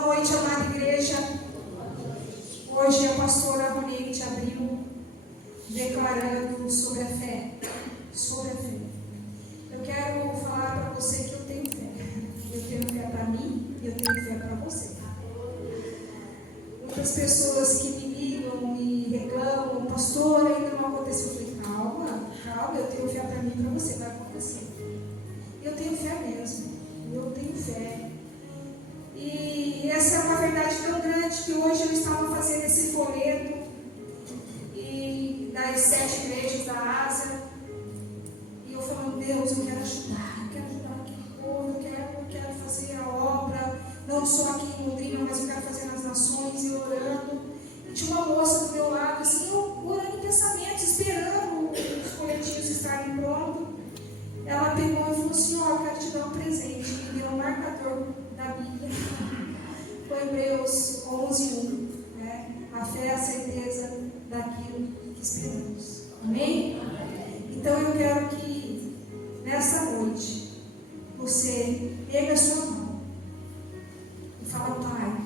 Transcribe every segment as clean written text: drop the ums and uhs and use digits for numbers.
Boa noite, amada igreja. Hoje a pastora Ronete abriu declarando sobre a fé. Sobre a fé. Eu quero falar para você que eu tenho fé. Eu tenho fé para mim e eu tenho fé para você. Muitas pessoas que me ligam, me reclamam, pastor, ainda não aconteceu. Eu falei, calma, eu tenho fé para mim e para você, vai acontecer. Eu tenho fé mesmo, eu tenho fé. E essa é uma verdade tão grande que hoje eu estava fazendo esse folheto das 7 igrejas da Ásia. E eu falando, Deus, eu quero ajudar aquele povo, eu quero fazer a obra, não só aqui em Londrina, mas eu quero fazer nas nações, e orando. E tinha uma moça do meu lado, assim, eu orando em pensamento, esperando os folhetinhos estarem prontos. Ela pegou e falou assim, eu quero te dar um presente. E me deu um marcador da Bíblia. Foi Hebreus 11:1. A fé é a certeza daquilo que esperamos. Amém? Então eu quero que nessa noite você pegue a sua mão e fala, Pai,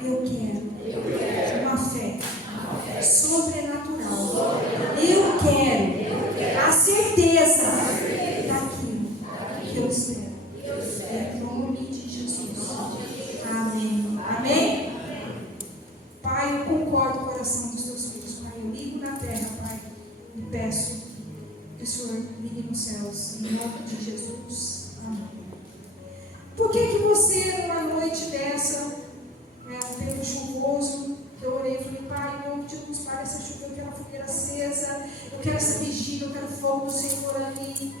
eu quero uma fé sobrenatural. Eu quero a certeza daquilo que eu espero. Em nome de Jesus. Amém. Amém? Pai, eu concordo com o coração dos teus filhos. Pai, eu ligo na terra, Pai, e peço que o Senhor ligue nos céus. Em nome de Jesus. Amém. Por que você, numa noite dessa, um tempo chuvoso, eu orei e falei, Pai, em nome de Jesus, para essa chuva, eu quero a fogueira acesa, eu quero essa vigília, eu quero fogo do Senhor ali.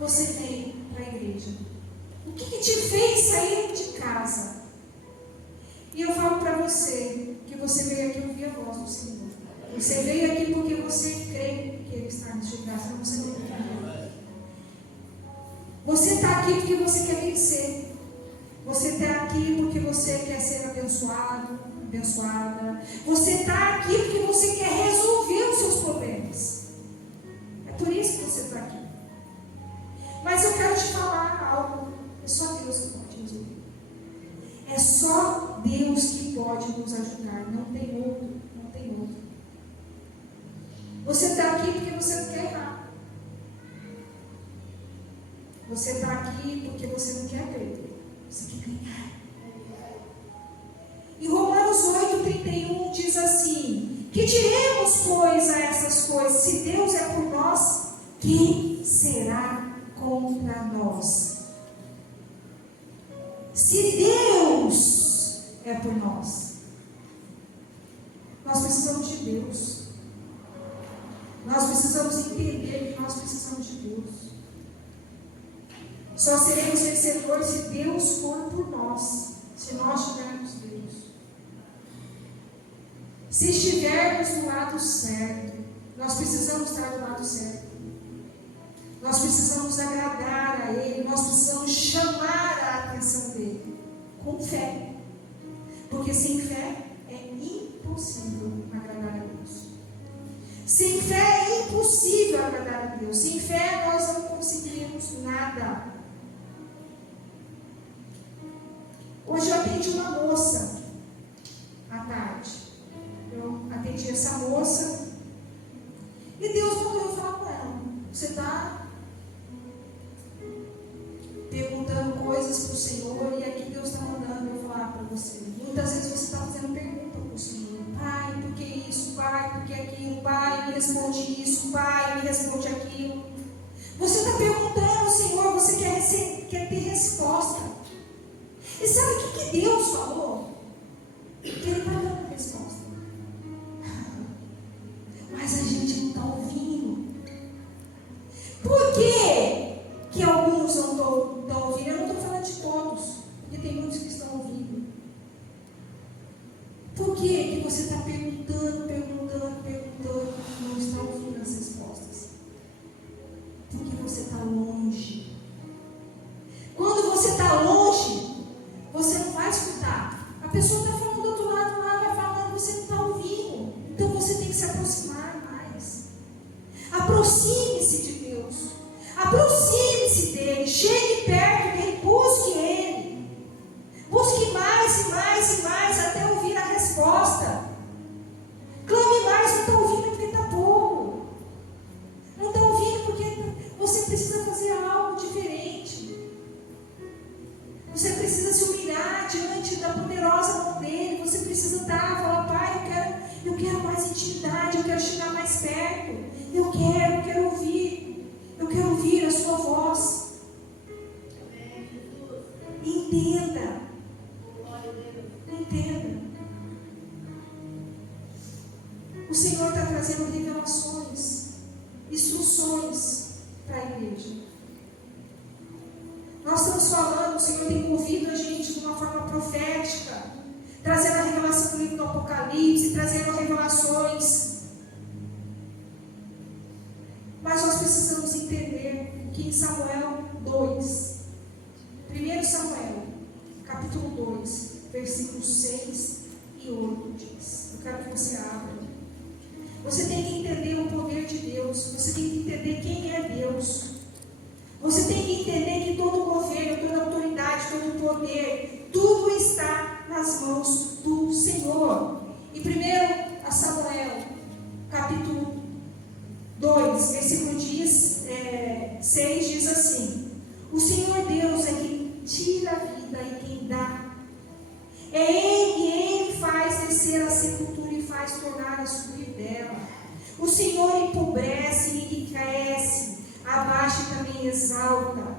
Você veio para a igreja. O que te fez sair de casa? E eu falo para você que você veio aqui ouvir a voz do Senhor. Você veio aqui porque você crê que Ele está neste lugar, senão você não veio. Você está aqui porque você quer vencer. Você está aqui porque você quer ser abençoado, abençoada. Você está aqui porque você quer resolver os seus problemas. É por isso que você está aqui. Mas eu quero te falar algo. É só Deus que pode resolver. É só Deus que pode nos ajudar. Não tem outro. Não tem outro. Você está aqui porque você não quer errar. Você está aqui porque você não quer perder. Você quer ganhar. Em Romanos 8:31 diz assim: que diremos, pois, a essas coisas? Se Deus é por nós, quem será contra nós? Se Deus é por nós, nós precisamos de Deus. Nós precisamos entender que nós precisamos de Deus. Só seremos vencedores se Deus for por nós, se nós tivermos Deus. Se estivermos do lado certo, nós precisamos estar do lado certo. Nós precisamos agradar a Ele, nós precisamos chamar a atenção dEle, com fé. Porque sem fé é impossível agradar a Deus. Sem fé é impossível agradar a Deus. Sem fé nós não conseguiremos nada. Hoje eu atendi uma moça à tarde. Eu atendi essa moça e Deus mandou eu falar com ela. Você está perguntando coisas para o Senhor e aqui Deus está mandando eu falar para você. Muitas vezes você está fazendo pergunta para o Senhor. Pai, por que isso? Pai, por que aquilo? Pai, me responde isso. Pai, me responde aquilo. Você está perguntando ao Senhor, você quer ter resposta. E sabe o que Deus falou? Que Ele está dando a resposta. Mas a gente não está ouvindo. Por que alguns não estão ouvindo? Eu não estou falando de todos, porque tem muitos que estão ouvindo. Por que você está perguntando e não está ouvindo as respostas? Porque você está longe. Quando você está longe, você não vai escutar. A pessoa está falando do outro lado, lá vai falando, você não está ouvindo. Então você tem que se aproximar mais. Aproxime-se de Deus. Aproxime-se dEle. Chegue perto dEle. Busque Ele. Você quero ouvir a sua voz. Entenda. O Senhor está trazendo revelações, instruções para a igreja. Nós estamos falando, o Senhor tem convido a gente de uma forma profética, trazendo a revelação do livro do Apocalipse, trazendo revelações. Mas nós precisamos entender que em Samuel 2, 1 Samuel, capítulo 2, versículos 6 e 8 diz. Eu quero que você abra. Você tem que entender o poder de Deus. Você tem que entender quem é Deus. Você tem que entender que todo governo, toda autoridade, todo poder, tudo está nas mãos do Senhor. E 1 Samuel, capítulo 2, versículo 6 diz assim: o Senhor Deus é quem tira a vida e quem dá. Ele faz descer a sepultura e faz tornar a subir dela. O Senhor empobrece e enriquece, abaixa e também exalta.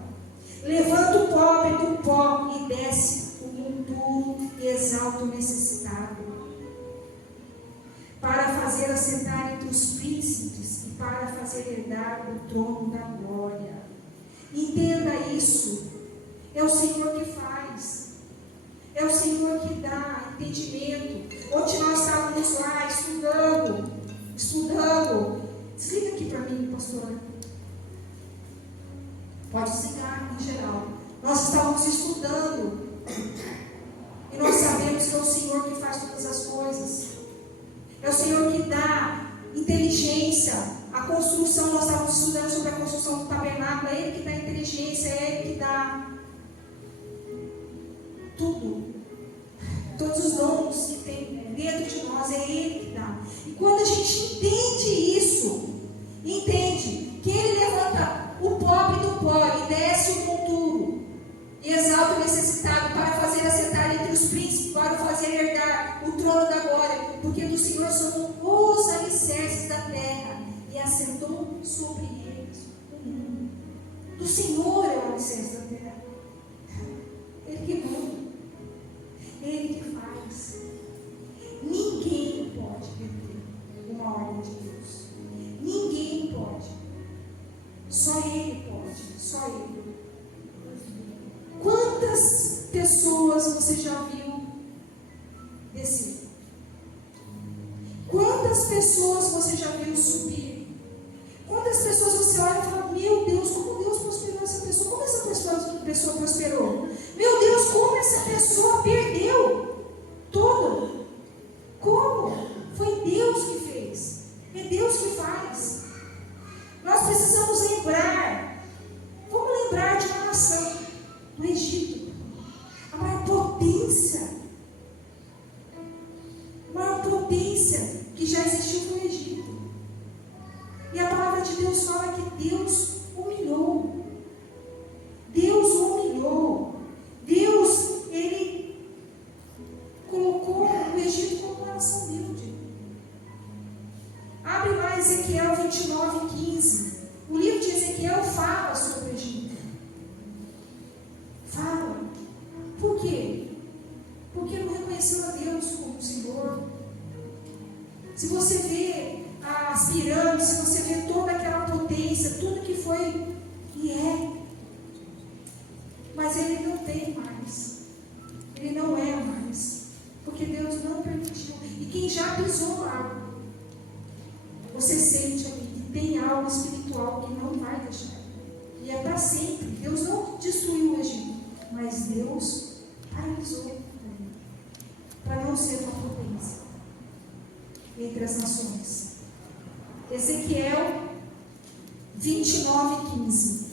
Levanta o pobre do pó e desce o monturo e exalta o necessitado. Para fazer assentar entre os príncipes e para fazer herdar o trono da glória. Entenda isso. É o Senhor que faz. É o Senhor que dá entendimento. Ontem nós estávamos lá estudando. Desliga aqui para mim, pastor. Pode desligar em geral. Nós estávamos estudando. E nós sabemos que é o Senhor que faz todas as coisas. É o Senhor que dá inteligência. A construção, nós estávamos estudando sobre a construção do tabernáculo. É Ele que dá inteligência, é Ele que dá tudo. Todos os dons que tem dentro de nós, é Ele que dá. E quando a gente entende isso, entende que Ele levanta o pobre do pó e desce o monturo, e exalta o necessitado para fazer assentar entre os príncipes, para fazer herdar o trono da glória, porque do Senhor são os alicerces da terra, e assentou sobre eles o mundo. Do Senhor é o alicerce da terra. Ele que manda. Ele que faz. Ninguém pode perder uma ordem de Deus. Ninguém pode. Só Ele pode. Só Ele. Quantas pessoas você já viu descer? Quantas pessoas você já viu subir? Quantas pessoas você olha e fala: meu Deus, como Deus prosperou essa pessoa? Como essa pessoa prosperou? Meu Deus, como essa pessoa perdeu tudo? Como? Foi Deus que fez. É Deus que faz. Nós precisamos lembrar. Vamos lembrar de uma nação, do Egito. A maior potência. A maior potência que já existiu foi o Egito. E a palavra de Deus fala que Deus humilhou. Deus humilhou. Deus, Ele colocou o Egito como uma nação humilde. Abre lá Ezequiel 29:15. O livro de Ezequiel fala sobre o Egito. Fala. Por quê? Porque não reconheceu a Deus como Senhor. Se você vê as pirâmides, se você vê toda aquela potência, tudo que foi e é, mas ele não tem mais, ele não é mais, porque Deus não permitiu. E quem já pisou lá, você sente ali que tem algo espiritual que não vai deixar, e é para sempre. Deus não destruiu o Egito, mas Deus paralisou para não ser uma potência entre as nações. Ezequiel 29:15.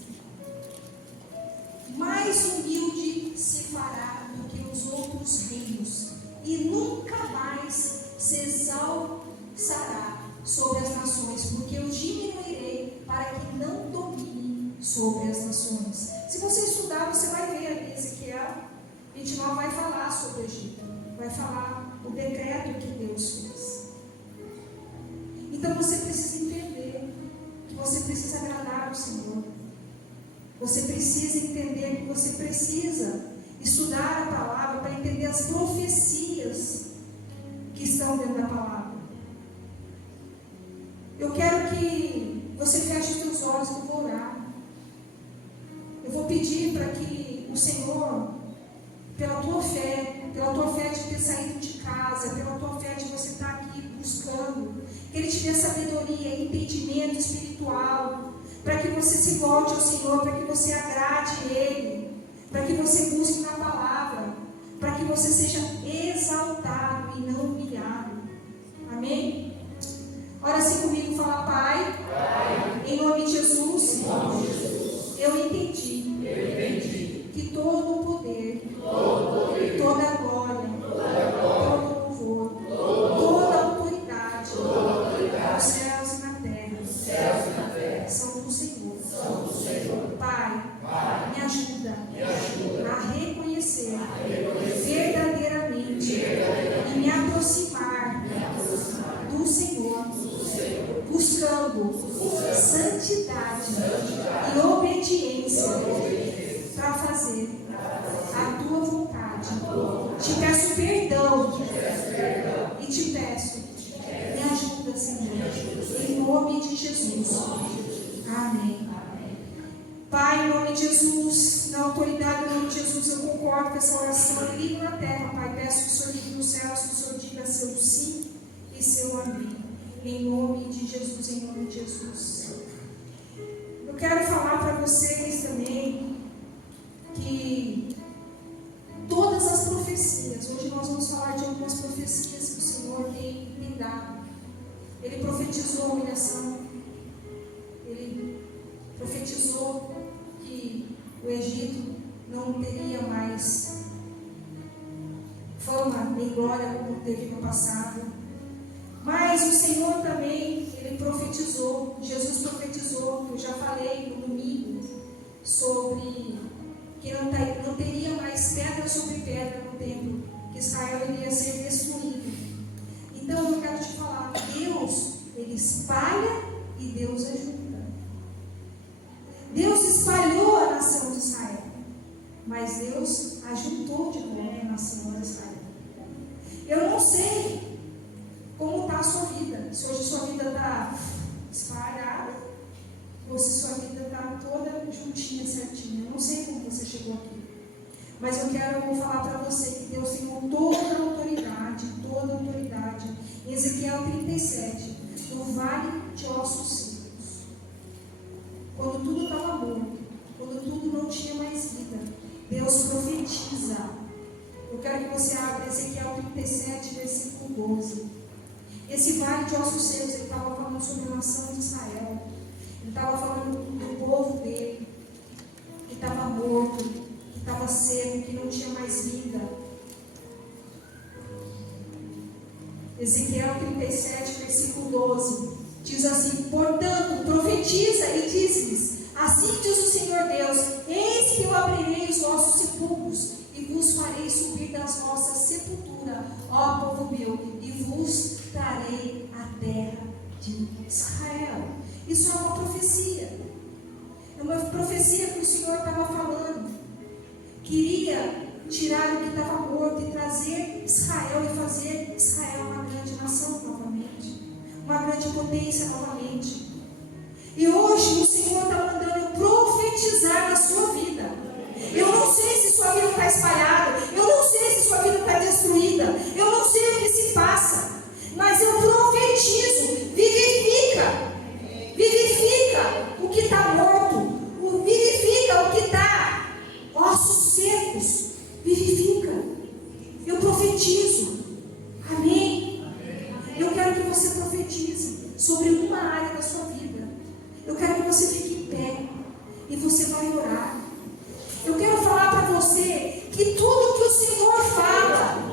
Mais humilde se fará do que os outros reinos, e nunca mais se exaltará sobre as nações, porque eu diminuirei para que não domine sobre as nações. Se você estudar, você vai ver ali, Ezequiel 29 vai falar sobre o Egito, vai falar o decreto que Deus fez. Então você precisa entender você precisa agradar ao Senhor. Você precisa entender que você precisa estudar a palavra para entender as profecias que estão dentro da palavra. Eu quero que você feche os seus olhos, que eu vou orar. Eu vou pedir para que o Senhor, pela tua fé de ter saído de casa, pela tua fé de você estar aqui buscando, que Ele te dê sabedoria, entendimento espiritual, para que você se volte ao Senhor, para que você agrade Ele, para que você busque na palavra, para que você seja exaltado e não humilhado. Amém? Ora assim comigo, fala: Pai, em nome de Jesus, eu entendi que todo o poder, toda a glória, todo o louvor, toda a autoridade nos céus e na terra são do Senhor. Pai, me ajuda a reconhecer verdadeiramente e me aproximar do Senhor, buscando santidade e obediência para fazer a tua vontade. Te peço perdão e te peço, me ajuda, Senhor, em nome de Jesus. Amém. Pai, em nome de Jesus, na autoridade do nome de Jesus, eu concordo com essa oração. Ligo na terra, Pai, peço que o Senhor ligue nos céus, que o Senhor diga seu sim e seu amém. Em nome de Jesus, em nome de Jesus. Eu quero falar para vocês também que todas as profecias, hoje nós vamos falar de algumas profecias que o Senhor tem dado. Ele profetizou a humilhação, ele profetizou que o Egito não teria mais fama nem glória como teve no passado. Mas o Senhor também, Ele profetizou, Jesus profetizou, eu já falei no domingo, sobre que não teria mais pedra sobre pedra no templo, que Israel iria ser destruído. Então eu quero te falar, Deus, Ele espalha e Deus ajuda. Deus espalhou a nação de Israel, mas Deus ajuntou de novo a nação de Israel. Eu não sei como está a sua vida, se hoje sua vida está espalhada, ou se sua vida está toda juntinha, certinha. Eu não sei como você chegou aqui, mas eu quero falar para você que Deus tem toda a autoridade, em Ezequiel 37, no vale de ossos secos, quando tudo estava morto, quando tudo não tinha mais vida, Deus profetiza. Eu quero que você abra Ezequiel 37, versículo 12. Esse vale de ossos secos, ele estava falando sobre a nação de Israel. Ele estava falando do povo dele, que estava morto, que estava seco, que não tinha mais vida. Ezequiel 37, versículo 12, diz assim: portanto, profetiza e diz-lhes: assim diz o Senhor Deus, eis que eu abrirei os vossos sepulcros, e vos farei subir das vossas sepulturas, ó povo meu, e vos trarei a terra de Israel. Isso é uma profecia. É uma profecia que o Senhor estava falando. Queria tirar o que estava morto e trazer Israel e fazer Israel uma grande nação novamente, uma grande potência novamente. E hoje o Senhor está mandando profetizar na sua vida. Eu não sei se sua vida está espalhada, eu não sei se sua vida está destruída, eu não sei o que se passa, mas eu profetizo: vivifica o que está morto, vivifica o que está ossos secos, vivifica. Eu profetizo, amém? Eu quero que você profetize sobre uma área da sua vida. Eu quero que você fique em pé e você vai orar. Eu quero falar para você que tudo que o Senhor fala,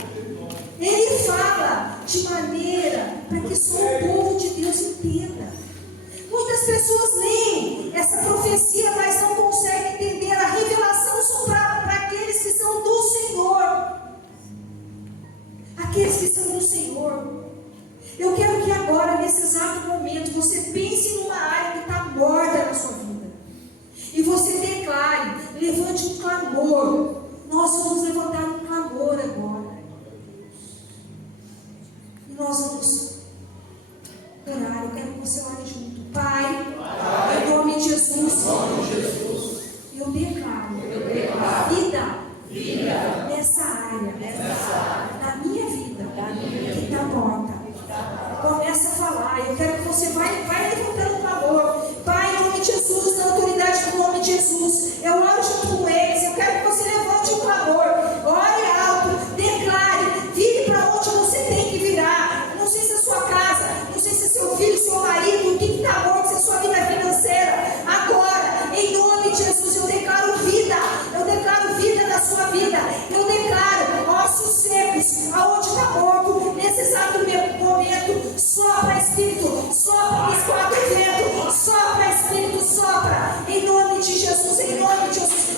Ele fala de maneira para que só o povo de Deus entenda. Muitas pessoas leem essa profecia, mas não conseguem entender a revelação soprada para aqueles que são do Senhor. Aqueles que são do Senhor. Eu quero que agora, nesse exato momento, você pense numa área que está morta.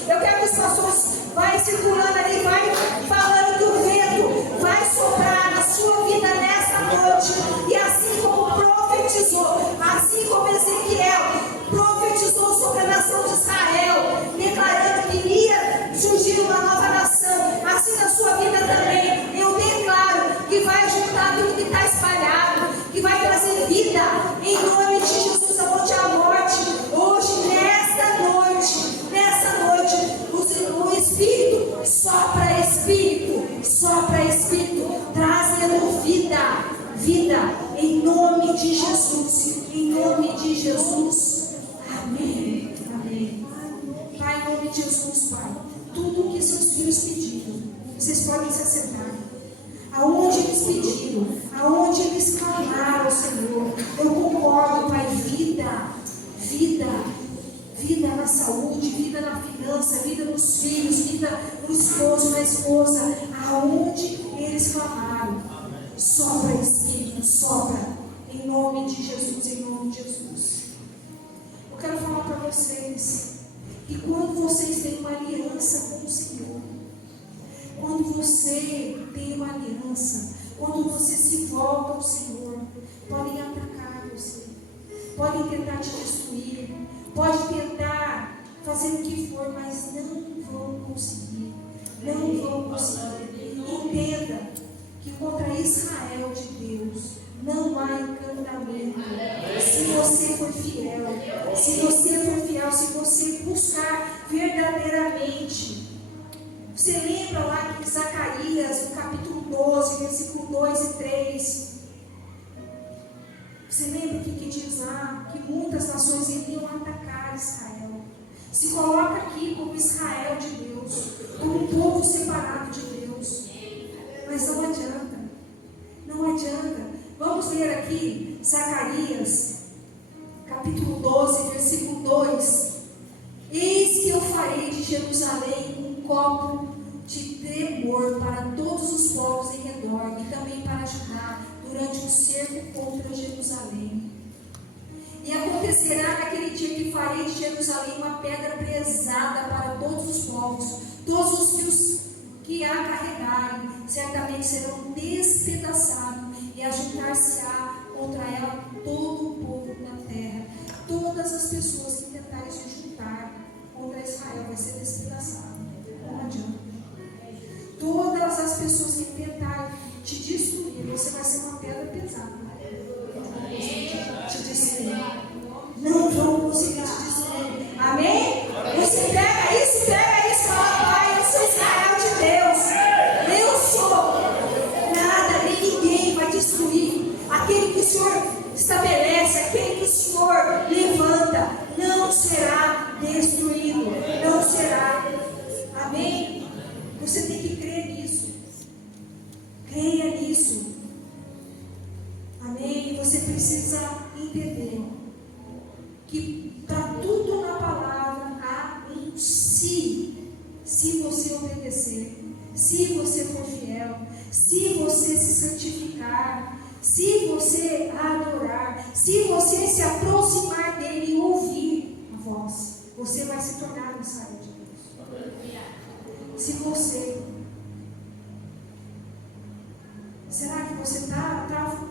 Eu quero que os pastores vai circulando ali, vai falando que o vento vai soprar na sua vida nesta noite. E assim como profetizou, assim como Ezequiel profetizou sobre a nação de Israel, declarando que iria surgir uma nova nação, assim na sua vida também. Eu declaro que vai juntar tudo que está espalhado, que vai trazer vida em nome de Jesus aonde a morte. Hoje, nesta noite, o Espírito sopra Espírito, trazendo vida, em nome de Jesus, amém, Pai, em nome de Jesus, Pai, tudo o que seus filhos pediram, vocês podem se assentar, aonde eles pediram, aonde eles clamaram, Senhor, eu concordo, Pai, vida na saúde, vida na finança, vida nos filhos, vida no esposo, na esposa, aonde eles clamaram, sopra Espírito, sopra, em nome de Jesus. Eu quero falar para vocês, que quando vocês têm uma aliança com o Senhor, quando você tem uma aliança, quando você se volta ao Senhor, podem atacar você, podem tentar te destruir, pode tentar fazer o que for, mas não vão conseguir. Entenda que contra Israel de Deus não há encantamento. Se você for fiel, se você buscar verdadeiramente. Você lembra lá que em Zacarias, no capítulo 12, versículo 2 e 3, você lembra o que diz lá? Que muitas nações iriam atacar Israel. Se coloca aqui como Israel de Deus, como um povo separado de Deus. Mas não adianta. Vamos ler aqui Zacarias, capítulo 12, versículo 2. Eis que eu farei de Jerusalém um copo de tremor para todos os povos em redor, e também para Judá, durante o cerco contra Jerusalém. E acontecerá naquele dia que farei de Jerusalém uma pedra pesada para todos os povos, todos os que a carregarem, certamente serão despedaçados, e ajuntar-se-á contra ela todo o povo da terra. Todas as pessoas que tentarem se juntar contra Israel vai ser despedaçado. Não adianta. Todas as pessoas que tentarem te destruir, você vai ser uma pedra pesada. Te destruir. Não vão conseguir te destruir. Amém? Você pega isso, fala, Pai, eu sou Israel de Deus. Eu sou. Nada, nem ninguém vai destruir. Aquele que o Senhor estabelece, aquele que o Senhor levanta, não será destruído. Não será. Amém? Você tem que crer nisso. Creia nisso. Amém? Você precisa entender que para tudo na palavra há um se. Se você obedecer, se você for fiel, se você se santificar, se você adorar, se você se aproximar dele e ouvir a voz, você vai se tornar um Israel de Deus. Se você, será que você está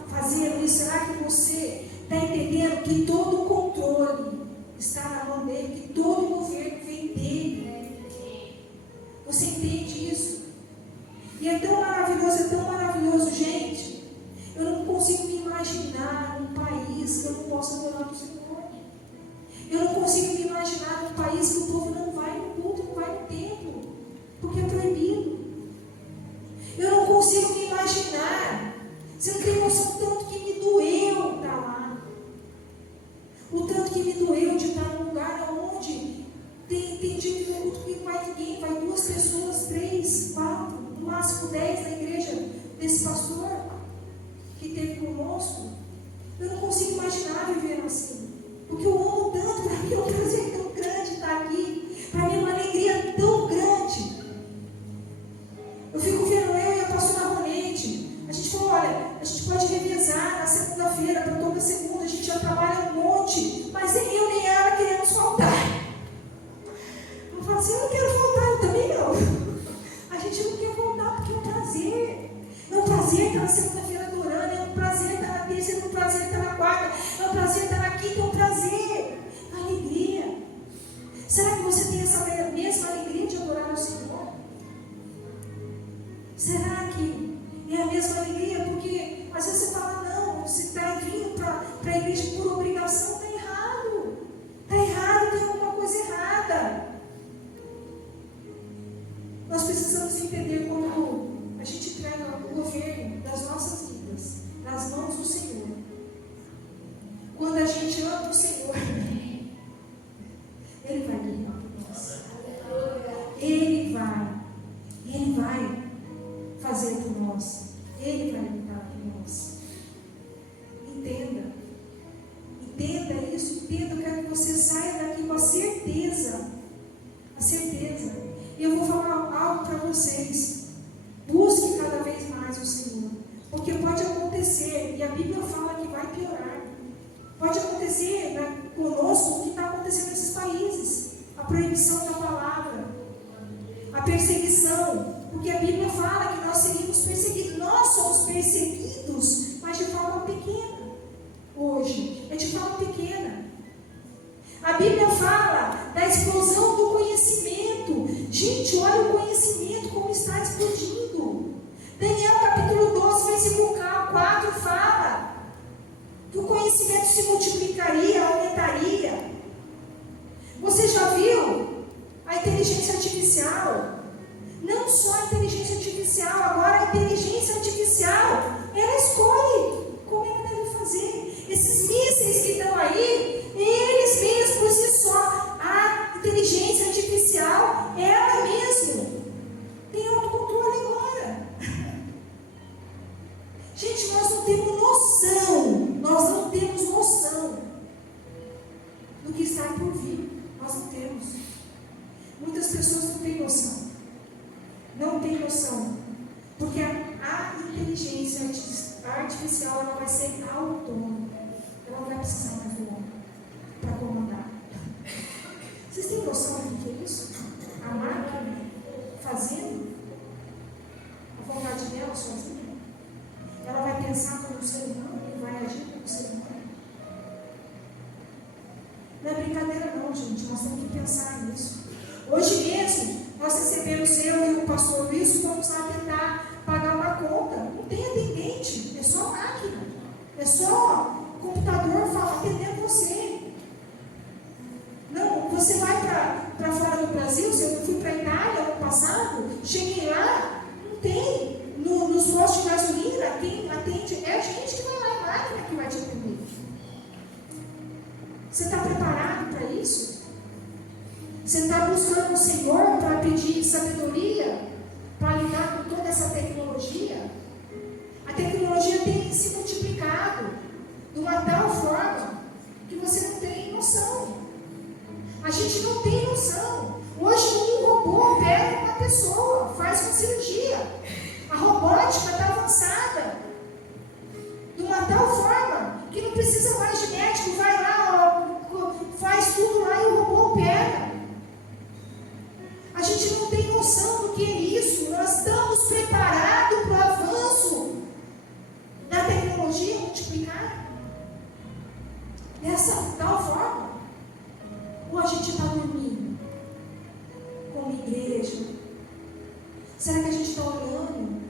fazendo isso? Será que você está entendendo que todo o controle está na mão dele, que todo o governo vem dele? Você entende isso? E é tão maravilhoso, gente. Eu não consigo me imaginar num país que eu não possa adorar o Senhor. Eu não consigo me imaginar num país que o povo não vai no culto, não vai no templo, porque é proibido. Eu não consigo me imaginar. Você não tem noção do tanto que me doeu estar lá. O tanto que me doeu de estar num lugar onde tem dia de culto que não vai ninguém, vai 2 pessoas, 3, 4, no máximo 10 na igreja desse pastor que teve conosco. Eu não consigo imaginar viver assim, porque eu amo tanto. Para mim é um prazer tão grande estar aqui, para mim é uma alegria tão grande. Eu fico vendo eu e a pastora Ronete, a gente falou, olha, a gente pode revezar na segunda-feira, para toda segunda, a gente já trabalha um monte, mas nem eu nem ela queremos faltar. Eu falo assim, eu não quero entenda isso, entenda, eu quero que você saia daqui com a certeza. A certeza. E eu vou falar algo para vocês. Busque cada vez mais o Senhor. Porque pode acontecer, e a Bíblia fala que vai piorar. Pode acontecer conosco o que está acontecendo nesses países. A proibição da palavra. A perseguição. Porque a Bíblia fala que nós seríamos perseguidos. Nós somos perseguidos, mas de forma pequena. Hoje, é de forma pequena. A Bíblia fala da explosão do conhecimento. Gente, olha o conhecimento como está explodindo. Daniel capítulo 12, versículo 4 fala que o conhecimento se multiplicaria, aumentaria. Você já viu a inteligência artificial? Não só a inteligência artificial, agora a inteligência artificial, ela escolhe como ela deve fazer. Esses mísseis que estão aí, eles mesmos por si só, a inteligência artificial, ela mesma tem autocontrole agora. Gente, nós não temos noção do que está por vir. Nós não temos. Muitas pessoas não têm noção. Não têm noção. Porque a inteligência artificial, ela vai ser autônoma. Ela não vai precisar mais do homem para comandar. Vocês têm noção do que é isso? A máquina fazendo a vontade dela sozinha. Ela vai pensar como o ser humano e vai agir como o ser humano. Não é brincadeira não, gente. Nós temos que pensar nisso. Hoje mesmo, nós recebemos, eu e o pastor Luiz, vamos lá tentar pagar uma conta. Não tem atendente, é só máquina. É só computador atendendo você. Não, você vai para fora do Brasil. Eu fui para a Itália ano passado, cheguei lá, não tem. Nos postos de gasolina, quem atende é a gente que vai lá, é a máquina que vai te atender. Você está preparado para isso? Você está buscando o Senhor para pedir sabedoria, para lidar com toda essa tecnologia? A tecnologia tem se multiplicado de uma tal forma que você não tem noção. A gente não tem noção. Hoje um robô pega uma pessoa, faz uma cirurgia. A robótica está avançada de uma tal forma que não precisa mais de médico, vai lá, faz tudo lá e o robô opera. A gente não tem noção do que é isso. Nós estamos preparados para o avanço da tecnologia multiplicar dessa tal forma? Ou a gente está dormindo como igreja? Será que a gente está olhando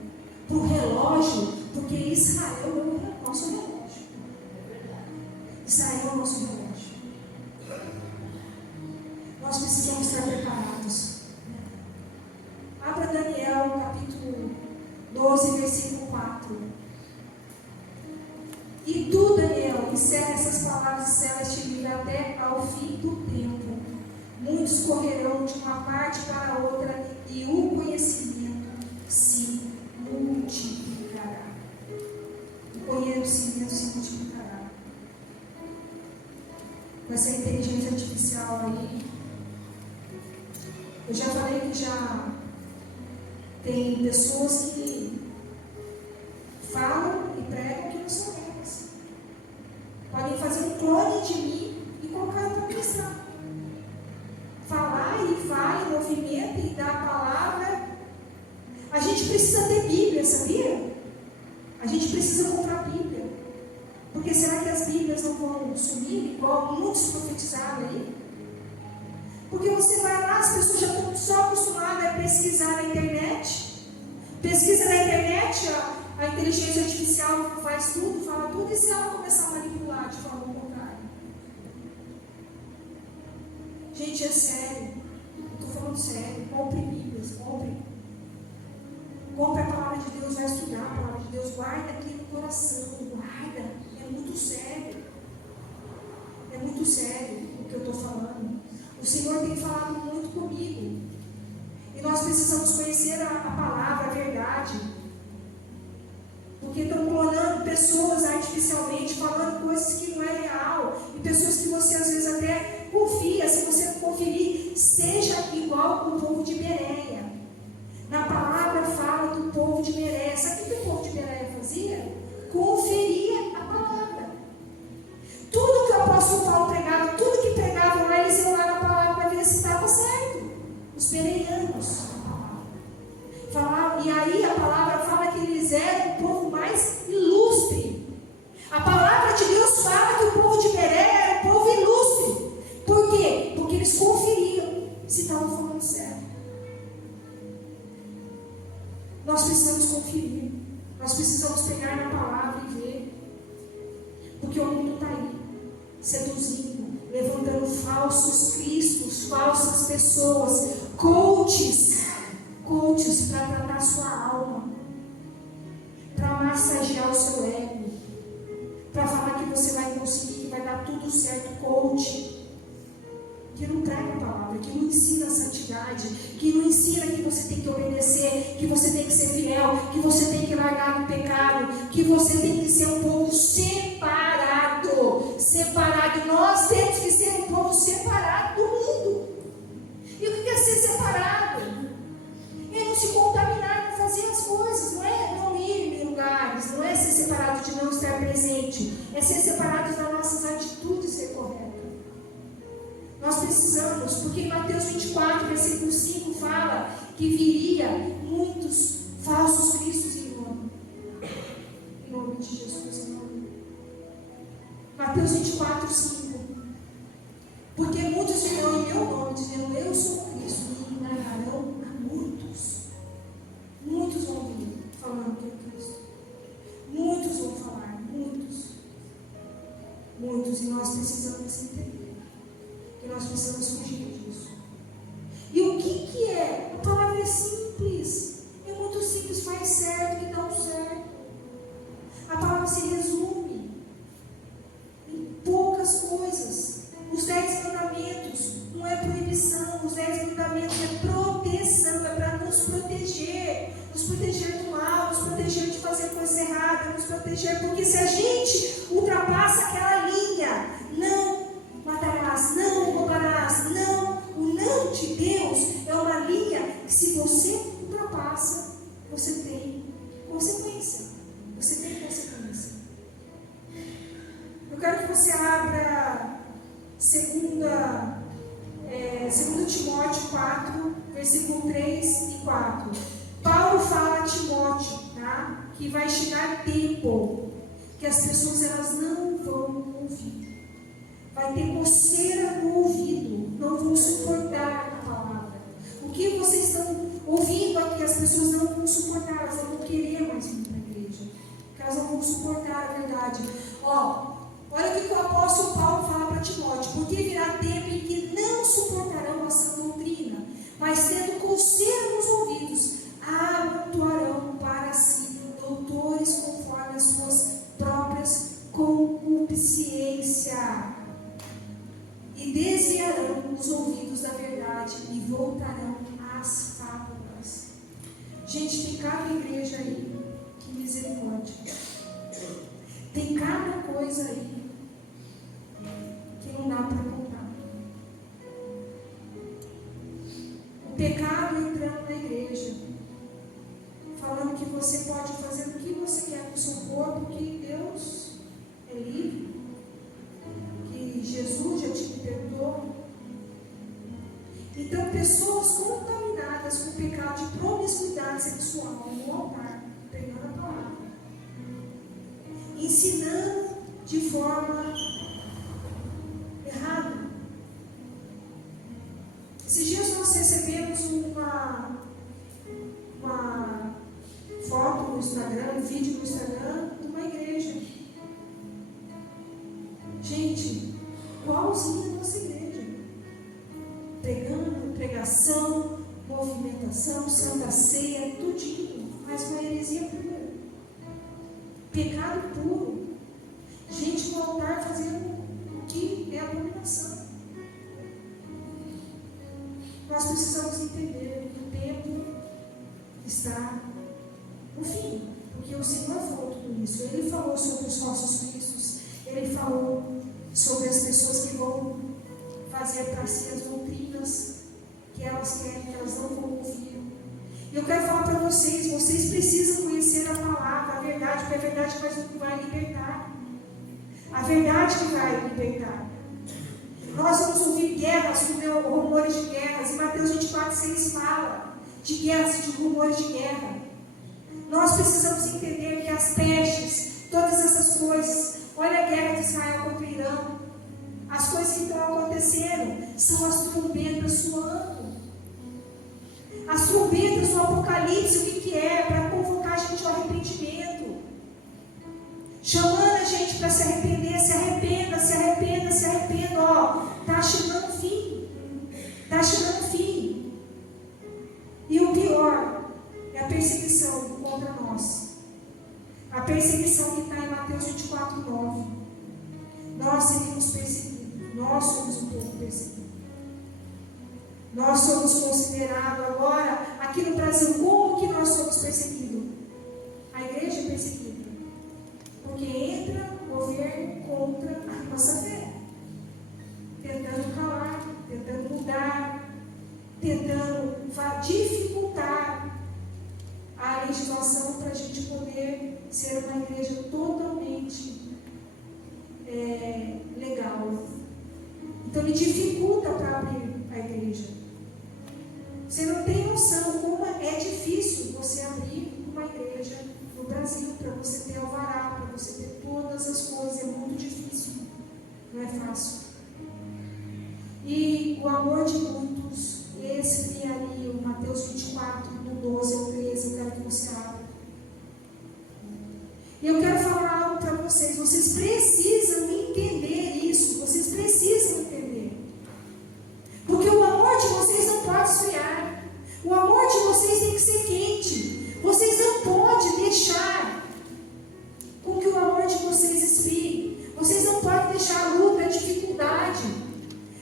para o relógio? Porque Israel é o nosso relógio. Israel é o nosso relógio. Nós precisamos estar preparados. Abra Daniel, capítulo 12, versículo 4. E tu, Daniel, encerra essas palavras e sela este livro até ao fim do tempo. Muitos correrão de uma parte para a outra e o conhecimento se multiplicará. O conhecimento se multiplicará. Com essa inteligência artificial aí, eu já falei que já tem pessoas que falam e pregam que não são elas. Podem fazer um clone de mim e colocar para pensar. Falar e vai, movimenta e dá a palavra. A gente precisa ter Bíblia, sabia? A gente precisa comprar Bíblia. Porque será que as Bíblias não vão sumir, igual muitos profetizaram aí? Porque você vai lá, as pessoas já estão só acostumadas a pesquisar na internet. Pesquisa na internet, a inteligência artificial faz tudo, fala tudo, e se ela começar a manipular de forma contrária? Gente, é sério. Eu estou falando sério. Compre Bíblias, compre. Compre a palavra de Deus, vai estudar a palavra de Deus, guarda aqui no coração, guarda. É muito sério. É muito sério o que eu estou falando. O Senhor tem falado muito comigo. E nós precisamos conhecer a palavra, a verdade. Porque estão clonando pessoas artificialmente, falando coisas que não é real. E pessoas seduzindo, levantando falsos cristos, falsas pessoas, coaches para tratar sua alma, para massagear o seu ego, para falar que você vai conseguir, que vai dar tudo certo. Coach que não prega a palavra, que não ensina a santidade, que não ensina que você tem que obedecer, que você tem que ser fiel, que você tem que largar do pecado, que você tem que ser um povo separado. Nós temos que ser um povo separado do mundo. E o que é ser separado? É não se contaminar, não fazer as coisas, não é não ir em lugares, não é ser separado de não estar presente, é ser separado das nossas atitudes ser corretas. Nós precisamos, porque em Mateus 24, versículo 5 fala que viria muitos falsos cristos em nome de Jesus. Mateus 24, 5. Porque muitos virão em meu nome, dizendo eu sou Cristo, e enganarão a muitos. Muitos vão vir falando que é Cristo. Muitos vão falar, muitos. E nós precisamos entender que nós precisamos fugir disso. E o que é? A palavra é simples. É muito simples, faz certo e não certo. A palavra se resume em poucas coisas. Os 10 mandamentos não é proibição, os 10 mandamentos é proteção, é para nos proteger do mal, nos proteger de fazer coisa errada, nos proteger, porque se a gente ultrapassa aquela linha, não matarás, não roubarás, não, o não de Deus é uma linha que se você ultrapassa, você tem consequência. Eu quero que você abra 2 Timóteo 4, versículo 3 e 4. Paulo fala a Timóteo, tá? Que vai chegar tempo que as pessoas elas não vão ouvir. Vai ter coceira no ouvido, não vão suportar a palavra. O que vocês estão ouvindo aqui, as pessoas não vão suportar, elas não vão querer mais vir para a igreja, porque elas não vão suportar a verdade. Olha o que o apóstolo Paulo fala para Timóteo: porque virá tempo em que não suportarão a sã doutrina, mas tendo coceira nos ouvidos, amontoarão para si doutores conforme as suas próprias concupiscências, e desviarão os ouvidos da verdade e voltarão às fábulas. Gente, tem cada igreja aí, que misericórdia. Tem cada coisa aí que não dá para contar. O pecado entrando na igreja, falando que você pode fazer o que você quer com o seu corpo, que Deus é livre, que Jesus já te libertou. Então, pessoas contaminadas com o pecado de promiscuidade sexual no altar, pegando a palavra, ensinando de forma errada. Esses dias nós recebemos uma foto no Instagram, um vídeo no Instagram de uma igreja. Gente, igualzinha a nossa igreja. Pregando, pregação, movimentação, santa ceia, tudinho. Mas uma heresia pura. Pecado puro. Gente no altar fazendo o que é abominação. Nós precisamos entender que o tempo está no fim. Porque o Senhor falou tudo isso. Ele falou sobre os falsos cristos. Ele falou sobre as pessoas que vão fazer para si as doutrinas que elas querem, que elas não vão ouvir. E eu quero falar para vocês precisam conhecer a palavra, a verdade, porque a verdade vai libertar. A verdade que vai libertar. Nós vamos ouvir guerras, rumores de guerras. Em Mateus 24, 6 fala de guerras e de rumores de guerra. Nós precisamos entender que as pestes, todas essas coisas, olha a guerra de Israel contra o Irã, as coisas que estão acontecendo são as trombetas soando. As trombetas do Apocalipse, o que é? Para convocar a gente ao arrependimento, chamando a gente para se arrepender, se arrependa, se arrependa, se arrependa. Nós somos um povo perseguido. Nós somos considerados agora, aqui no Brasil, como que nós somos perseguidos? A igreja é perseguida. Porque entra o governo contra a nossa fé. Tentando calar, tentando mudar, tentando dificultar a legislação para a gente poder ser uma igreja totalmente legal. Então ele dificulta para abrir a igreja. Você não tem noção como é difícil você abrir uma igreja no Brasil, para você ter alvará, para você ter todas as coisas, é muito difícil, não é fácil. E o amor de muitos, esse que ali, o Mateus 24, do 12 ao 13, eu quero que você abra. E eu quero falar algo para vocês, vocês precisam entender isso, vocês precisam entender. Porque o amor de vocês não pode esfriar, o amor de vocês tem que ser quente, vocês não podem deixar com que o amor de vocês esfrie, vocês não podem deixar a luta, a dificuldade,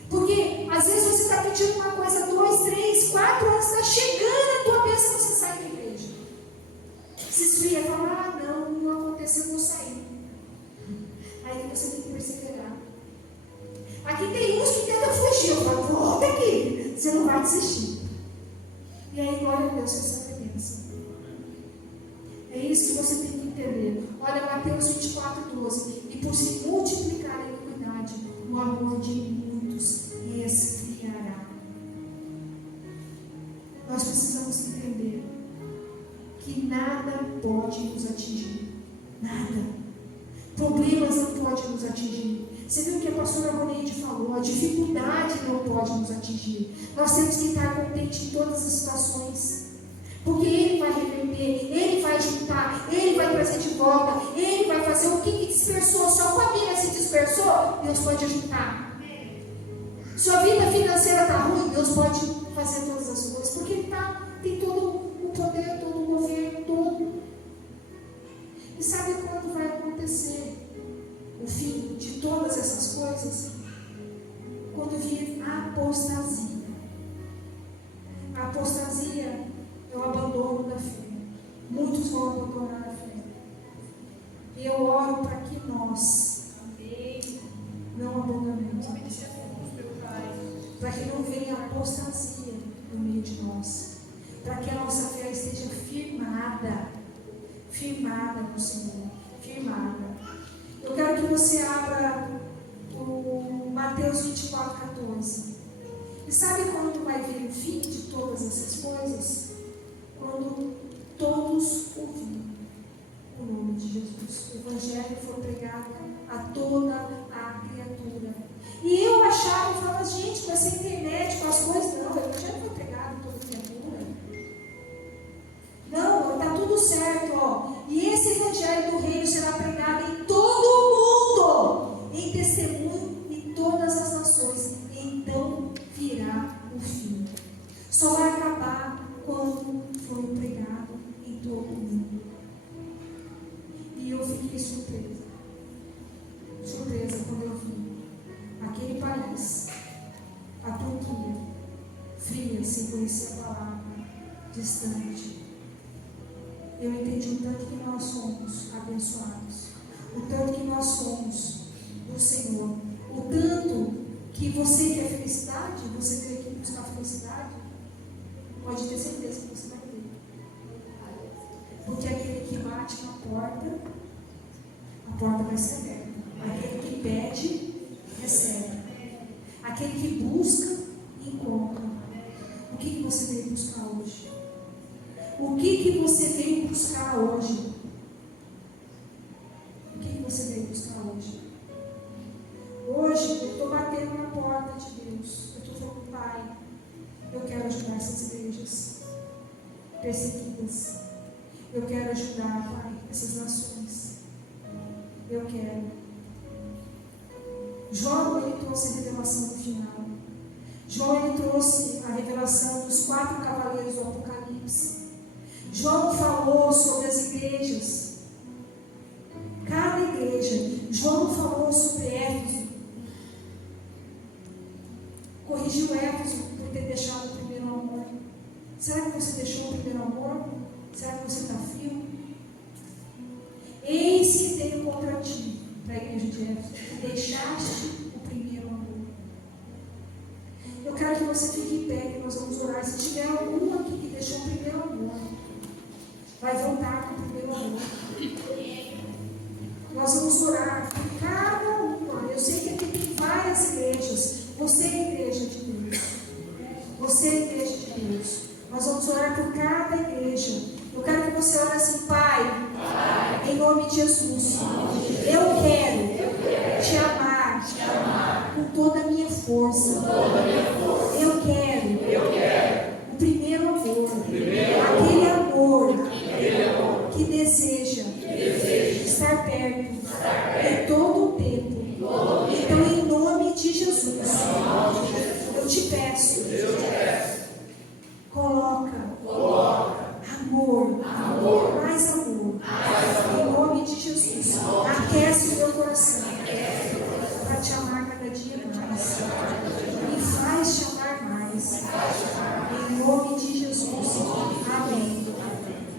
porque às vezes você está pedindo uma coisa 2, 3, 4 anos, está chegando a tua bênção, você sai da igreja, se esfria, fala, não aconteceu, eu vou sair. Aí você tem que perseverar. Aqui tem uns que tentam fugir, eu falo, volta aqui, você não vai desistir. E aí, glória a Deus, essa é a bênção. É isso que você tem que entender. Olha, Mateus 24, 12. E por se multiplicar a iniquidade, o amor de muitos esfriará. Nós precisamos entender que nada pode nos atingir. Nada. Problemas não podem nos atingir. Você viu o que a pastora Roneide falou? A dificuldade não pode nos atingir. Nós temos que estar contentes em todas as situações. Porque Ele vai reverter, Ele vai juntar, Ele vai trazer de volta, Ele vai fazer o que dispersou. Sua família se dispersou, Deus pode juntar. Sua vida financeira está ruim, Deus pode fazer todas as coisas. Porque Ele tem todo o poder, todo o governo, todo. E sabe quando vai acontecer o fim de todas essas coisas? Quando vir a apostasia. A apostasia é o abandono da fé. Muitos vão abandonar a fé. E eu oro para que nós não abandonemos a fé. Para que não venha a apostasia no meio de nós. Para que a nossa fé esteja firmada no Senhor. Firmada. Eu quero que você abra o Mateus 24, 14. E sabe quando vai vir o fim de todas essas coisas? Quando todos ouvirem o nome de Jesus. O Evangelho foi pregado a toda a criatura. E eu achava, eu falava, gente, com essa internet, com as coisas, não, o Evangelho foi pregado a toda a criatura. Não, está tudo certo, ó. E esse Evangelho do Reino será pregado em todo o mundo, em testemunho em todas as nações. E então virá o fim. Só vai acabar quando foi pregado em todo o mundo. E eu fiquei surpresa quando eu vi aquele país, a Turquia, fria, sem conhecer a palavra, distante. Eu entendi o tanto que nós somos abençoados, o tanto que nós somos do Senhor, o tanto que você quer felicidade, você veio aqui buscar felicidade, pode ter certeza que você vai ter. Porque aquele que bate na porta, a porta vai ser aberta. Aquele que pede, recebe. Aquele que busca, encontra. O que você veio buscar hoje? O que você veio buscar hoje? O que você veio buscar hoje? Hoje eu estou batendo na porta de Deus. Eu estou falando, Pai, eu quero ajudar essas igrejas perseguidas. Eu quero ajudar, Pai, essas nações. Eu quero. João, ele trouxe a revelação no final. João, ele trouxe a revelação dos 4 cavaleiros do Apocalipse. João falou sobre as igrejas. Cada igreja. João falou sobre Éfeso. corrigiu Éfeso por ter deixado o primeiro amor. Será que você deixou o primeiro amor? Será que você está frio? Eis que tenho contra ti, para a igreja de Éfeso, que deixaste o primeiro amor. Eu quero que você fique em pé, que nós vamos orar. Se tiver algum aqui que deixou o primeiro amor, vai voltar com o primeiro amor. Nós vamos orar por cada uma. Eu sei que aqui tem várias igrejas. Você é a igreja de Deus. Você é a igreja de Deus. Nós vamos orar por cada igreja. Eu quero que você ore assim: Pai, em nome de Jesus, eu quero te amar com toda a minha força. Eu quero o primeiro amor, aquele amor que deseja estar perto em todo o tempo. Então, em nome de Jesus, eu te peço, coloca amor, mais amor, em nome de Jesus. Aquece o meu coração para te amar cada dia mais. Me faz te amar mais. Em nome de Jesus. Amém.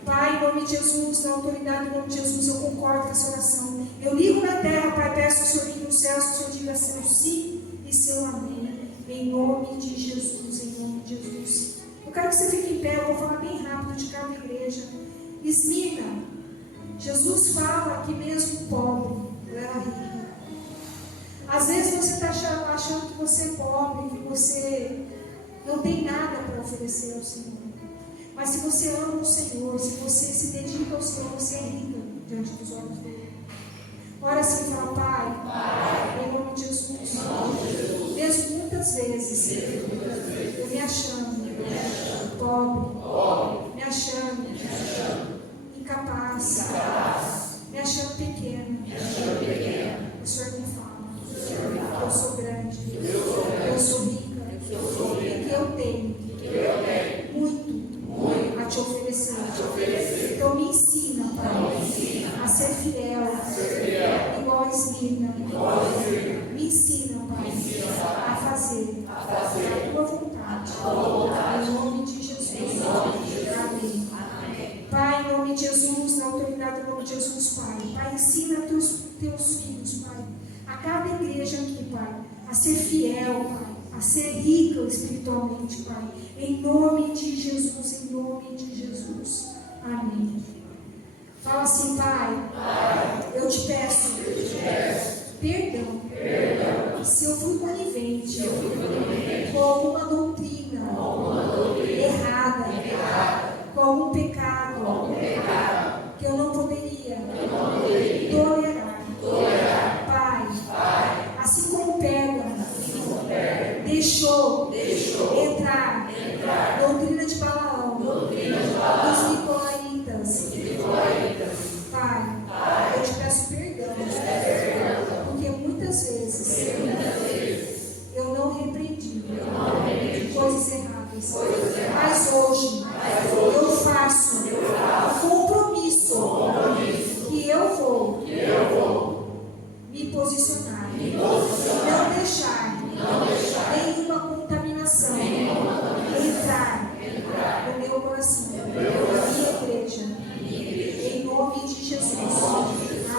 Pai, em nome de Jesus, na autoridade, em nome de Jesus, eu concordo com essa oração. Eu ligo na terra, Pai, peço que o Senhor ligue nos céus, que o Senhor diga seu sim e seu amém. Em nome de Jesus, em nome de Jesus. Eu quero que você fique em pé, eu vou falar bem rápido de cada igreja. Esmirna, Jesus fala que mesmo pobre, eu era rico. Às vezes você está achando que você é pobre, que você não tem nada para oferecer ao Senhor. Mas se você ama o Senhor, se você se dedica ao Senhor, você é rica diante dos olhos dele. Ora assim, fala: Pai, em nome de Jesus, mesmo muitas vezes, eu me achando pobre, me achando incapaz, me achando pequena, o Senhor me fala: eu sou grande, eu sou rica, e que eu tenho muito a te oferecer. Então me ensina, Pai, a ser fiel, igual a Esmirna. Me ensina, Pai, a fazer a tua vontade. Em nome de Jesus. Amém. Pai, em nome de Jesus, na autoridade do nome de Jesus, Pai. Pai, ensina teus filhos, Pai, a cada igreja aqui, Pai, a ser fiel, Pai, a ser rica espiritualmente, Pai. Em nome de Jesus, em nome de Jesus. Amém. Fala assim: Pai, eu te peço perdão se eu fui conivente com alguma doutrina errada, com algum pecado que eu não poderia tolerar. Pai, assim como Pérgamo deixou entrar doutrina de Balaão, dos nicolaítas. Pai, eu te peço perdão, porque muitas vezes eu não repreendi coisas erradas. Mas hoje eu faço um compromisso que eu vou me posicionar, não deixar nenhuma contaminação entrar no meu coração, na minha igreja. Em nome de Jesus.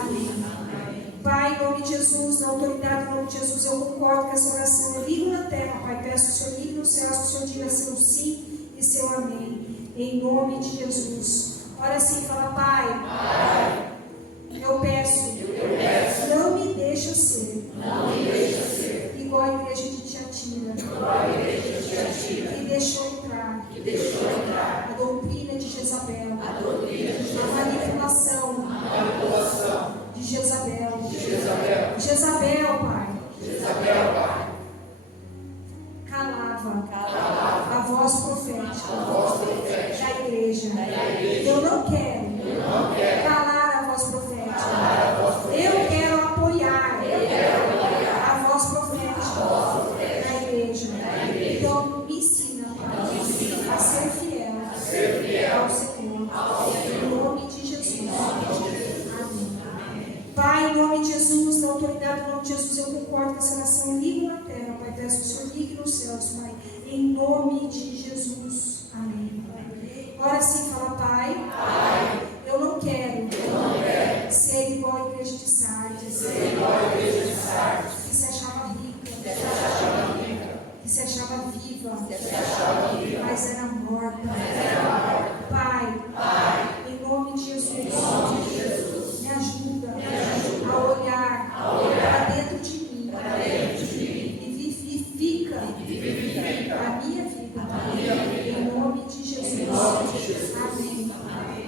Amém. Pai, em nome de Jesus, na autoridade, em nome de Jesus, eu concordo com essa oração. Eu ligo na terra, Pai, peço que o Senhor ligue nos céus, que o Senhor diga seu sim e seu amém. Em nome de Jesus. Ora assim, fala: Pai, eu peço, não me deixe ser igual a igreja de Tiatira, que deixou entrar a doutrina de Jezabel, a manipulação de Jezabel. Jezabel, Pai, calava a voz profética da igreja. Eu não quero calar a voz profética. Eu quero apoiar a voz profética da igreja. Então me ensina, Pai, a ser fiel ao Senhor. Em nome de Jesus. Amém. Pai, em nome de Jesus, na autoridade do nome de Jesus, eu concordo com essa oração. Ligo na terra, Pai, peço que o Senhor ligue nos céus, nome de Jesus. Amém. Agora sim, fala, Pai, eu não quero ser igual à igreja de Sardes, que se achava rica, que se achava viva, mas era morta. Pai, em nome de Jesus, me ajuda a olhar para dentro de mim e vivifica a minha vida. Em nome de Jesus. Amém.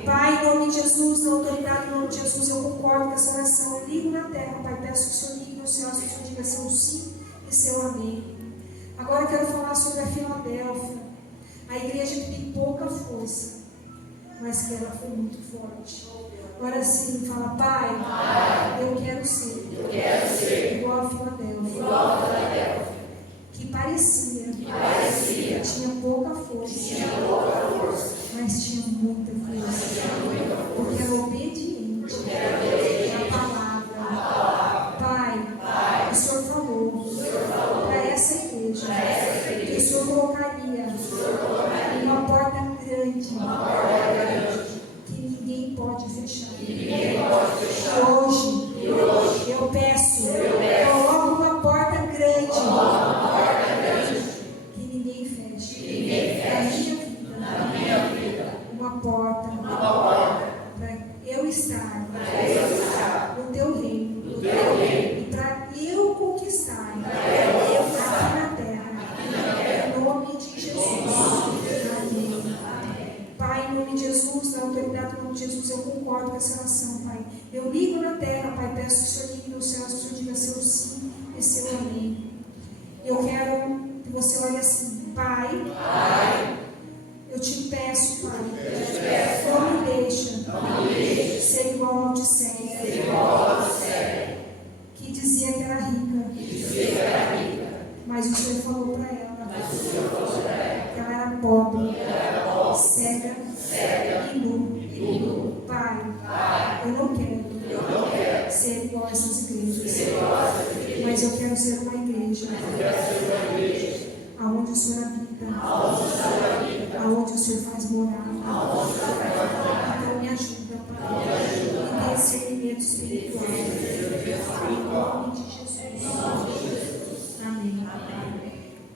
Pai, em nome de Jesus, na autoridade, em nome de Jesus, eu concordo com essa oração. Eu ligo na terra, Pai, peço que o Senhor ligue nos céus, que o Senhor diga seu sim e seu amém. Agora eu quero falar sobre a Filadélfia, a igreja que tem pouca força, mas que ela foi muito forte. Agora sim, fala, Pai, eu quero ser igual a Filadélfia, que parecia que tinha pouca força, mas tinha muita força, porque era obediente à palavra. Pai, o Senhor falou para essa igreja que o Senhor colocaria uma porta grande que ninguém pode fechar. E hoje eu peço, coloque uma porta grande que ninguém feche. Na minha vida, uma porta para eu estar no teu reino e para eu conquistar aqui na terra. Em nome de Jesus. Amém. Pai, em nome de Jesus, na autoridade do nome de Jesus, eu concordo com essa oração, Pai. Eu ligo na terra, Pai, peço que o Senhor ligue nos céus, que o Senhor diga seu sim e seu amém. Eu quero que você olhe assim, Pai, eu te peço, Pai, não me deixa ser igual a Odisseia, que dizia que era rica, mas o Senhor falou para ela que ela era pobre, cega e nu. Pai, eu não quero ser igual a essas igrejas, mas eu quero ser uma igreja aonde o Senhor habita, aonde o Senhor faz morar. Então me ajuda, Pai, em discernimento espiritual. Em nome de Jesus. Amém.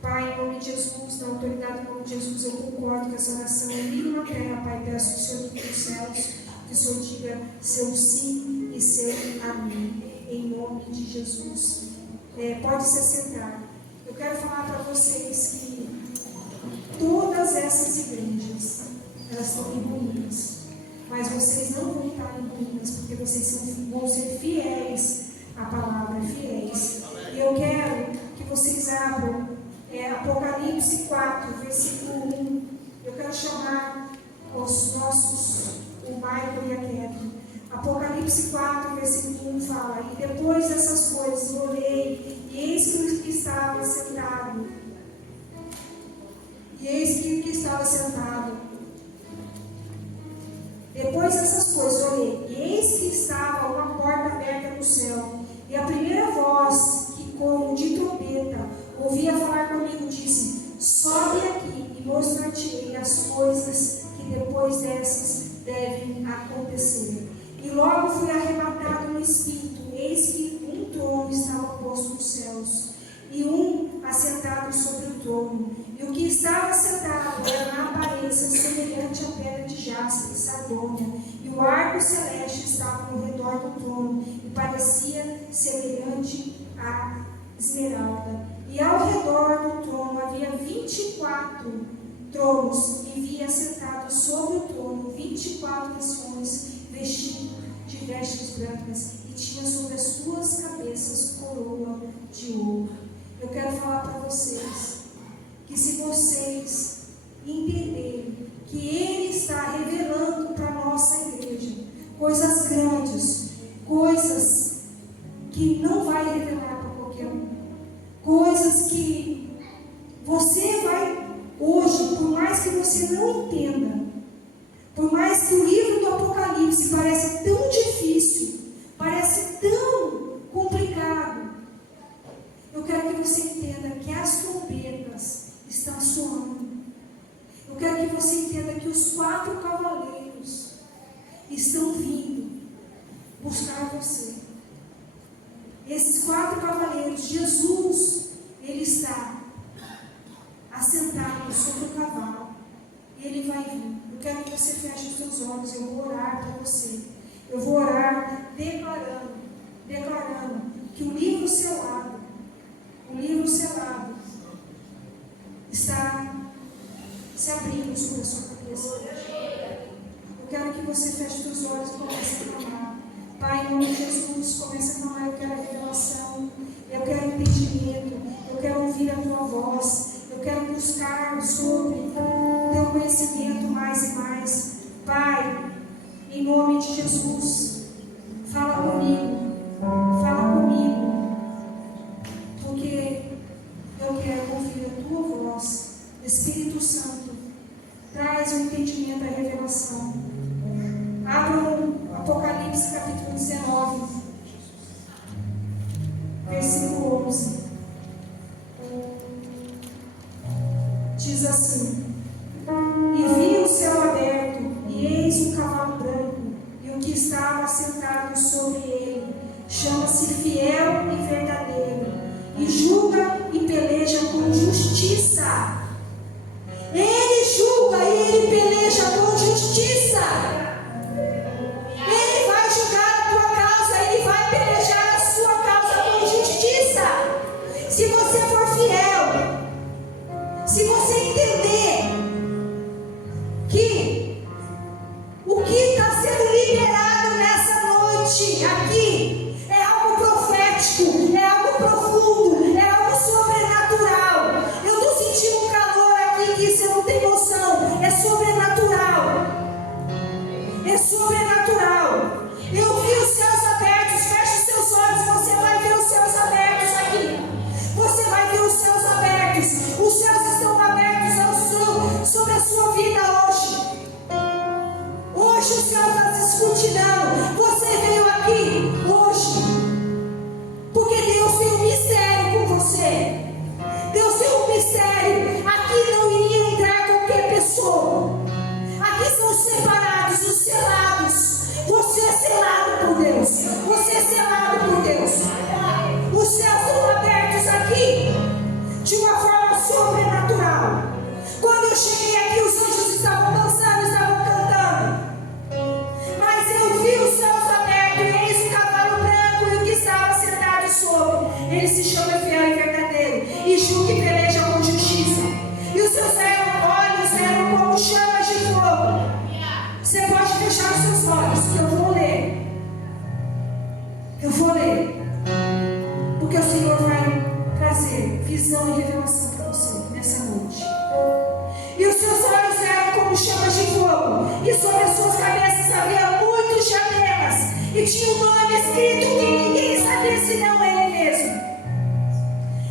Pai, em nome de Jesus, na autoridade do nome de Jesus, eu concordo com essa oração. Eu ligo na terra, Pai, peço que o Senhor ligue nos céus, que o Senhor diga seu sim e seu amém. Em nome de Jesus. Pode se sentar. Eu quero falar para vocês que todas essas igrejas, elas estão em ruínas, mas vocês não vão estar em ruínas, porque vocês vão ser fiéis à palavra, fiéis. E eu quero que vocês abram Apocalipse 4, versículo 1. Eu quero chamar os nossos, o Michael e a Kevin. Apocalipse 4, versículo 1 fala: e depois dessas coisas eu olhei, e eis que o que estava sentado. Depois dessas coisas eu olhei, e eis que estava uma porta aberta no céu. E a primeira voz, que como de trombeta, ouvia falar comigo, disse: sobe aqui e mostrar-te-ei as coisas que depois dessas devem acontecer. E logo fui arrebatado no Espírito, eis que um trono estava posto nos céus, e um assentado sobre o trono. E o que estava sentado era na aparência semelhante à pedra de jaspe e sardônia, e o arco celeste estava no redor do trono, e parecia semelhante à esmeralda. E ao redor do trono havia 24 tronos, e via sentados sobre o trono 24 nações, vestidos de vestes brancas, e tinha sobre as suas cabeças coroa de ouro. Eu quero falar para vocês que, se vocês entenderem que Ele está revelando para a nossa igreja coisas grandes, coisas que não vai revelar para qualquer um, coisas que você vai hoje, por mais que você não entenda, por mais que o livro do Apocalipse pareça tão difícil, parece tão complicado, eu quero que você entenda que as trombetas estão soando os 4 cavaleiros estão vindo buscar você. Esses 4 cavaleiros, Jesus, ele está assentado sobre o cavalo. E ele vai vir. Eu quero que você feche os seus olhos. Eu vou orar para você. Eu vou orar declarando que o livro selado está se abrindo sobre a sua cabeça. Eu quero que você feche os seus olhos e comece a clamar. Pai, em nome de Jesus, comece a clamar. Eu quero a revelação, eu quero entendimento, eu quero ouvir a tua voz, eu quero buscar sobre o teu conhecimento mais e mais. Pai, em nome de Jesus, fala comigo, porque eu quero ouvir a tua voz. Espírito Santo, traz o entendimento, a revelação. Abra Apocalipse capítulo 19, versículo 11. Diz assim: E vi o céu aberto, e eis um cavalo branco, e o que estava sentado sobre ele chama-se Fiel e Verdadeiro, e julga e peleja com justiça. Ele julga e ele peleja com justiça. Ele vai julgar a tua causa, ele vai pelejar a sua causa com justiça. Se você for fiel, se você entender que o que está sendo liberado nessa noite aqui é algo profético, é algo profundo, é algo sobrenatural. Eu estou sentindo um calor aqui que você não tem noção. É sobrenatural. É sobrenatural. Eu vi os céus abertos. Feche os seus olhos. Você vai ver os céus abertos aqui. Você vai ver os céus abertos. Os céus estão abertos sobre a sua vida hoje. Hoje o céu está escrutinando. Você veio aqui hoje porque Deus tem um mistério com você. Deus tem um mistério. Aqui não iria entrar qualquer pessoa. Aqui são os separados, os selados. Você é selado por Deus. Você é selado por Deus. Os céus estão abertos aqui de uma forma sobrenatural. Quando eu cheguei aqui, os anjos estavam dançando, estavam cantando. Mas eu vi os céus abertos, e eis o cavalo branco e o que estava sentado sobre. Ele se chama Fiel e Verdadeiro, e julga e peleja com justiça. E os seus olhos eram como chamas de fogo. Você pode fechar os seus olhos, que eu vou ler. Eu vou ler. Porque o Senhor vai trazer visão e revelação para você nessa noite. E os seus olhos eram como chamas de fogo, e sobre as suas cabeças havia muitos diademas, e tinha um nome escrito que ninguém sabia senão ele mesmo.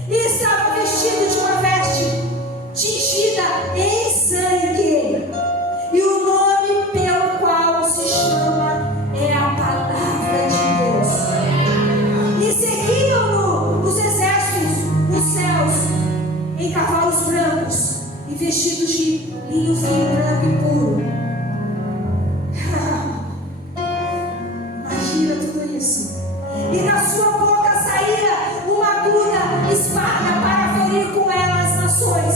E estava vestido de uma veste tingida em sangue, e o nome pelo qual se chama é a palavra de Deus. E seguiam-no os exércitos dos céus em cavalos brancos e vestidos de linho fino, branco e puro. Imagina tudo isso. E da sua boca saía uma aguda espada para ferir com ela as nações,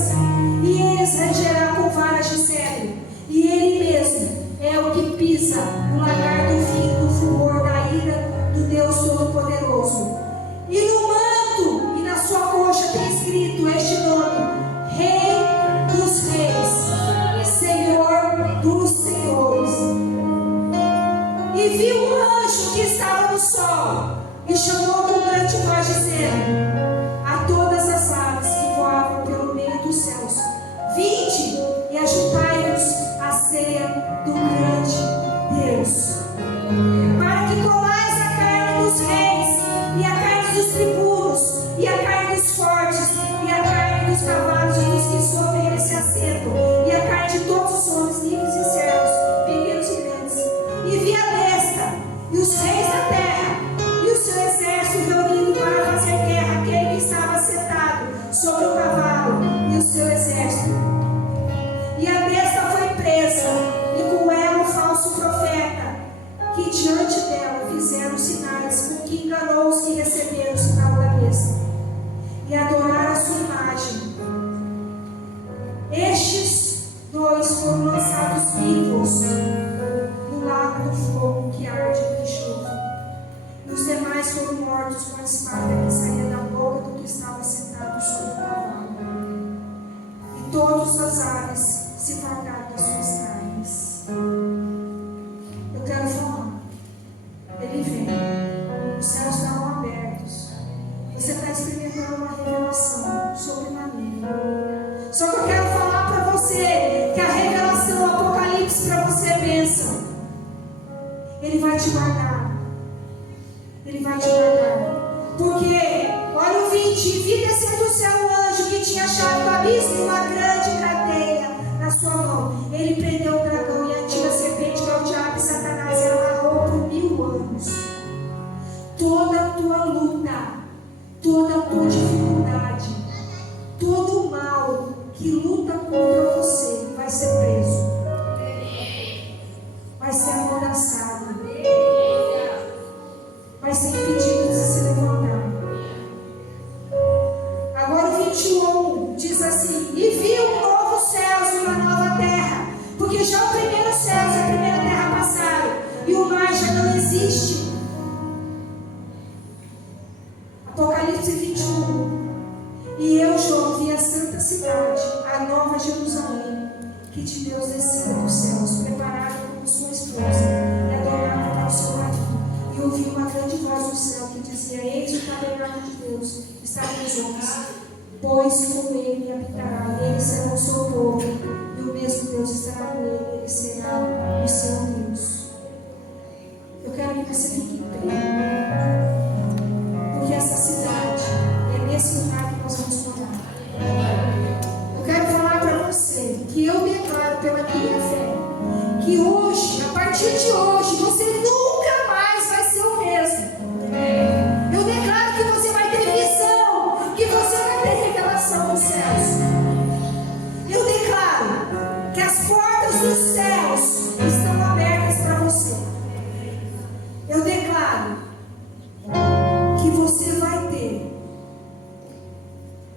e eles rangerá com varas de cedro, e ele mesmo é o que pisa no lagar do vinho do furor da ira do Deus Todo-Poderoso. E no manto e na sua coxa tem escrito este nome: Rei dos Reis, Senhor dos Senhores. E viu um anjo que estava no sol, e chamou com grande voz, dizendo a todas as aves que voavam pelo meio dos céus: vinde e ajuntai-vos à ceia do grande Deus, para que comais a carne dos reis, e a carne dos tribunos, e a carne dos fortes, e a carne dos cavalos e dos que sobre eles se assentam, e a carne de todos os homens, livres e servos, pequenos e grandes. E vi a besta e os reis da terra e o seu exército reunido para fazer guerra àquele que estava sentado sobre o cavalo e o seu exército. E a besta foi presa Deus no lago do fogo que arde e enxofre. E os demais foram mortos com a espada que saía da boca do que estava sentado sobre o cavalo. E todas as aves se fartaram das suas carnes. Eu quero falar. Ele vem. Os céus estarão abertos. Você está experimentando uma revelação sobremaneira. Só que eu quero falar para você que a revelação, o Apocalipse para você é bênção. Ele vai te guardar. Ele vai te guardar. Porque, olha o 20: e vi descer do céu um anjo que tinha a chave do abismo e uma grande cadeia na sua mão. Ele prendeu o dragão e a antiga serpente, que é o diabo e Satanás, e amarrou por 1000 anos. Toda a tua luta, toda a tua dificuldade, todo o mal que luta contra você vai ser preso, vai ser amordaçado, vai ser impedido de se levantar. Agora o 21 diz assim: e vi um novo céu e uma nova terra, porque já o primeiro céu e a primeira terra passaram, e o mar já não existe. Apocalipse 21. E eu, João, vi a santa cidade, a nova Jerusalém, que de Deus desceu dos céus, preparada como sua esposa, e adornada para o seu marido. E ouvi uma grande voz do céu que dizia: eis o tabernáculo de Deus, está com os homens, pois com ele habitará, e eles serão o seu povo, e o mesmo Deus estará com ele, ele será o seu Deus. Eu quero que você fique em pé. Porque essa cidade é nesse lugar que nós vamos morar. Eu quero falar para você que eu declaro pela minha fé que hoje, a partir de hoje, você nunca mais vai ser o mesmo. Eu declaro que você vai ter visão, que você vai ter revelação dos céus. Eu declaro que as portas dos céus estão abertas para você. Eu declaro que você vai ter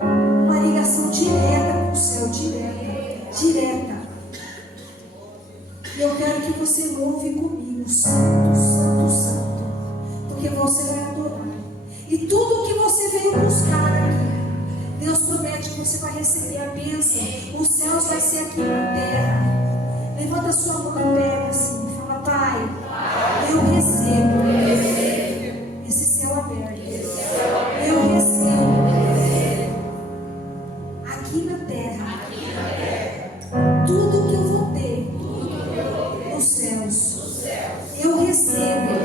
uma ligação direta com o céu, direta. E eu quero que você louve comigo, Santo, Santo, Santo, porque você vai adorar. E tudo que você veio buscar aqui, Deus promete que você vai receber a bênção. Os céus vai ser aqui na terra. Levanta sua mão e pega assim, fala: Pai, eu recebo esse céu aberto. Eu recebo aqui na terra tudo que eu vou ter nos céus. Eu recebo